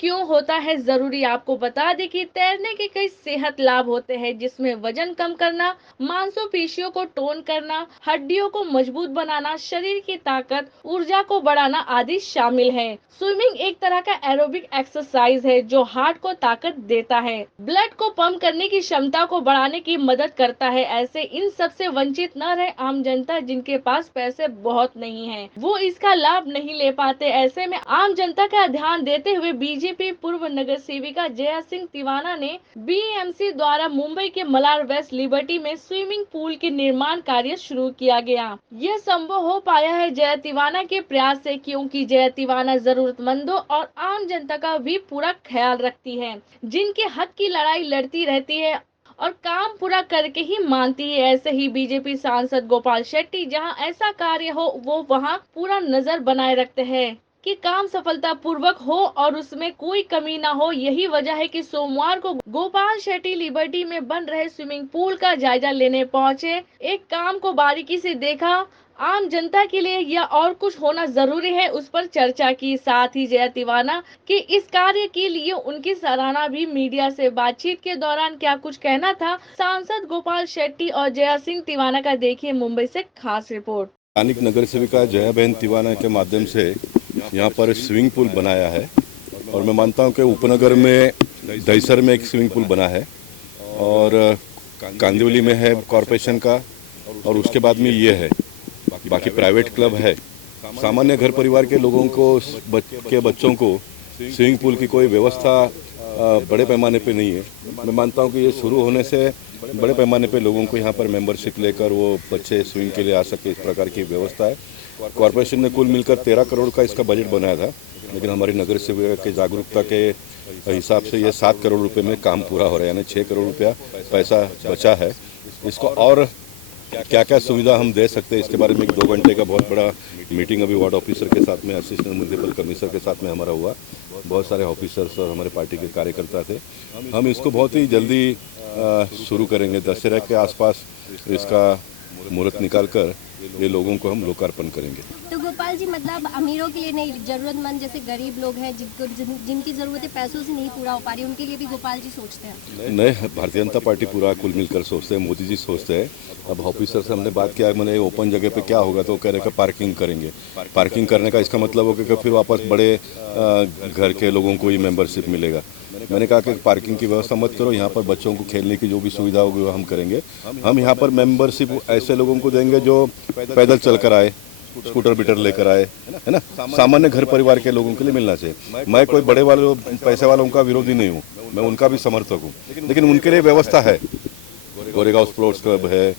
क्यों होता है जरूरी? आपको बता दें कि तैरने के कई सेहत लाभ होते हैं, जिसमें वजन कम करना, मांसपेशियों को टोन करना, हड्डियों को मजबूत बनाना, शरीर की ताकत, ऊर्जा को बढ़ाना आदि शामिल है। स्विमिंग एक तरह का एरोबिक एक्सरसाइज है जो हार्ट को ताकत देता है, ब्लड को पंप करने की क्षमता को बढ़ाने की मदद करता है। ऐसे इन सब से वंचित न रहे आम जनता, जिनके पास पैसे बहुत नहीं है, वो इसका लाभ नहीं ले पाते। ऐसे में आम जनता का ध्यान देते हुए बीजेपी पूर्व नगर सेविका जया सिंह तिवाना ने बीएमसी द्वारा मुंबई के मलार वेस्ट लिबर्टी में स्विमिंग पूल के निर्माण कार्य शुरू किया गया। यह संभव हो पाया है जया तिवाना के प्रयास से, क्योंकि जया तिवाना जरूरतमंदों और आम जनता का भी पूरा ख्याल रखती है, जिनके हक की लड़ाई लड़ती रहती है और काम पूरा करके ही मानती है। ऐसे ही बीजेपी सांसद गोपाल शेट्टी जहां ऐसा कार्य हो वो वहां पूरा नजर बनाए रखते हैं कि काम सफलता पूर्वक हो और उसमें कोई कमी ना हो। यही वजह है कि सोमवार को गोपाल शेट्टी लिबर्टी में बन रहे स्विमिंग पूल का जायजा लेने पहुंचे, एक काम को बारीकी से देखा, आम जनता के लिए या और कुछ होना जरूरी है उस पर चर्चा की। साथ ही जया तिवाना के इस कार्य के लिए उनकी सराहना भी। मीडिया से बातचीत के दौरान क्या कुछ कहना था सांसद गोपाल शेट्टी और जया सिंह तिवाना का, देखिए मुंबई से खास रिपोर्ट। स्थानिक नगर सेविका जया बहन तिवाना के माध्यम से यहाँ पर स्विमिंग पूल बनाया है और मैं मानता हूँ कि उपनगर में दहीसर में एक स्विमिंग पूल बना है और कांदिवली में है कॉरपोरेशन का और उसके बाद में ये है, बाकी प्राइवेट क्लब है। सामान्य घर परिवार के लोगों को के बच्चों को स्विमिंग पूल की कोई व्यवस्था बड़े पैमाने पे नहीं है। मैं मानता हूँ कि ये शुरू होने से बड़े पैमाने पे लोगों को यहाँ पर मेंबरशिप लेकर वो बच्चे स्विमिंग के लिए आ सके, इस प्रकार की व्यवस्था है। कॉरपोरेशन ने कुल मिलकर 13 करोड़ का इसका बजट बनाया था, लेकिन हमारी नगर सेवक के जागरूकता के हिसाब से ये 7 करोड़ रुपए में काम पूरा हो रहा है, यानी 6 करोड़ रुपया पैसा बचा है। इसको और क्या क्या सुविधा हम दे सकते हैं इसके बारे में 2 घंटे का बहुत बड़ा मीटिंग अभी वार्ड ऑफिसर के साथ में, असिस्टेंट म्युनिसिपल कमिश्नर के साथ में हमारा हुआ। बहुत सारे ऑफिसर्स और हमारे पार्टी के कार्यकर्ता थे। हम इसको बहुत ही जल्दी शुरू करेंगे। दशहरा के आसपास इसका मुहूर्त निकाल कर ये लोगों को हम लोकार्पण करेंगे। तो गोपाल जी, मतलब अमीरों के लिए नहीं, जरूरतमंद जैसे गरीब लोग हैं जिनकी जरूरतें पैसों से नहीं पूरा हो पा रही, उनके लिए भी गोपाल जी सोचते हैं? नहीं, भारतीय जनता पार्टी पूरा कुल मिलकर सोचते हैं, मोदी जी सोचते हैं। अब ऑफिसर से हमने बात किया, मैंने ओपन जगह पे क्या होगा तो कह रहे कि पार्किंग करेंगे। पार्किंग करने का इसका मतलब होगा कि फिर वापस बड़े घर के लोगों को ही मेंबरशिप मिलेगा। मैंने कहा कि पार्किंग की व्यवस्था मत करो, यहाँ पर बच्चों को खेलने की जो भी सुविधा होगी वो हम करेंगे। हम यहाँ पर मेंबरशिप ऐसे लोगों को देंगे जो पैदल चलकर आए, स्कूटर बीटर लेकर आए, है ना। सामान्य घर परिवार के लोगों के लिए मिलना चाहिए। मैं कोई बड़े वाले पैसे वालों का विरोधी नहीं हूँ, मैं उनका भी समर्थक हूँ, लेकिन उनके लिए व्यवस्था है। गोरेगांव स्पोर्ट्स क्लब है,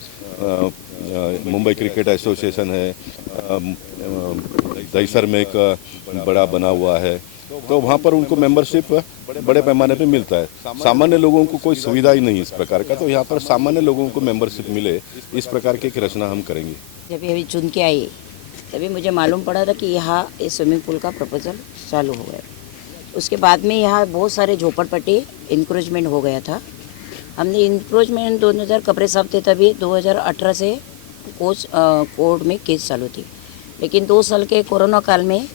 मुंबई क्रिकेट एसोसिएशन है, दहीसर में एक बड़ा बना हुआ है, तो वहाँ पर उनको मेंबरशिप बड़े पैमाने पे मिलता है। सामान्य लोगों को कोई सुविधा ही नहीं इस प्रकार का, तो यहाँ पर सामान्य लोगों को मेंबरशिप मिले, इस प्रकार की एक रचना हम करेंगे। जब अभी चुन के आई तभी मुझे मालूम पड़ा था कि यहाँ इस स्विमिंग पूल का प्रपोजल चालू हो गया। उसके बाद में यहाँ बहुत सारे झोपड़पट्टी इंक्रोचमेंट हो गया था। हमने इंक्रोचमेंट 2000 कपड़े साहब थे, तभी 2018 से कोर्ट में केस चालू थी, लेकिन 2 साल के कोरोना काल में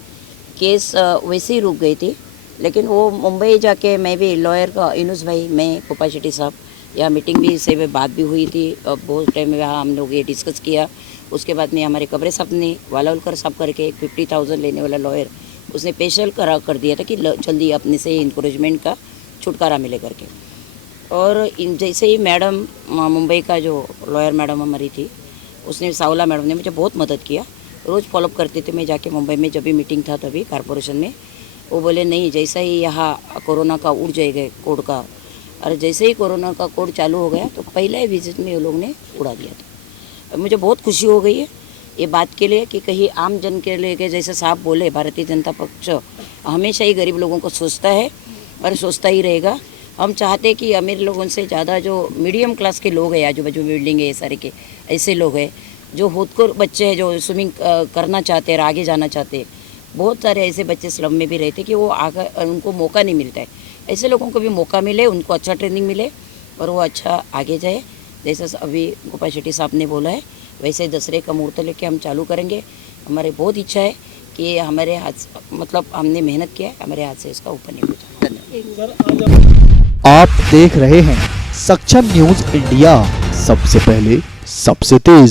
केस वैसे ही रुक गई थी। लेकिन वो मुंबई जाके मैं भी लॉयर का यूनुस भाई, मैं गोपाल शेट्टी साहब, यहाँ मीटिंग भी से बात भी हुई थी। बहुत टाइम में वहाँ हम लोग ये डिस्कस किया। उसके बाद में हमारे कब्रे साहब ने वालाउलकर साहब करके 50,000 लेने वाला लॉयर, उसने स्पेशल कर दिया था कि जल्दी अपने से इंक्रोचमेंट का छुटकारा मिले करके। और जैसे ही मैडम मुंबई का जो लॉयर मैडम हमारी थी, उसने सावला मैडम ने मुझे बहुत मदद किया, रोज़ फॉलोअप करते थे। मैं जाके मुंबई में जब भी मीटिंग था तभी कॉरपोरेशन में, वो बोले नहीं, जैसा ही यहाँ कोरोना का उड़ जाएगा कोड का, और जैसे ही कोरोना का कोड चालू हो गया तो पहले ही विजिट में वो लोग ने उड़ा दिया था। मुझे बहुत खुशी हो गई है ये बात के लिए कि कहीं आम जन के लिए के जैसे साहब बोले, भारतीय जनता पक्ष हमेशा ही गरीब लोगों को सोचता है और सोचता ही रहेगा। हम चाहते हैं कि अमीर लोगों से ज़्यादा जो मीडियम क्लास के लोग हैं, आजू बाजू बिल्डिंग है, सारे के ऐसे लोग हैं जो खुद को बच्चे हैं जो स्विमिंग करना चाहते हैं और आगे जाना चाहते हैं। बहुत सारे ऐसे बच्चे स्लम में भी रहते कि वो आगे उनको मौका नहीं मिलता है। ऐसे लोगों को भी मौका मिले, उनको अच्छा ट्रेनिंग मिले और वो अच्छा आगे जाए। जैसा अभी गोपाल शेट्टी साहब ने बोला है, वैसे दसरे का मुहूर्त लेके हम चालू करेंगे। हमारी बहुत इच्छा है कि हमारे हाथ मतलब हमने मेहनत किया है, हमारे हाथ से इसका ऊपर नहीं उठा। धन्यवाद। आप देख रहे हैं सक्षम न्यूज इंडिया, सबसे पहले सबसे तेज।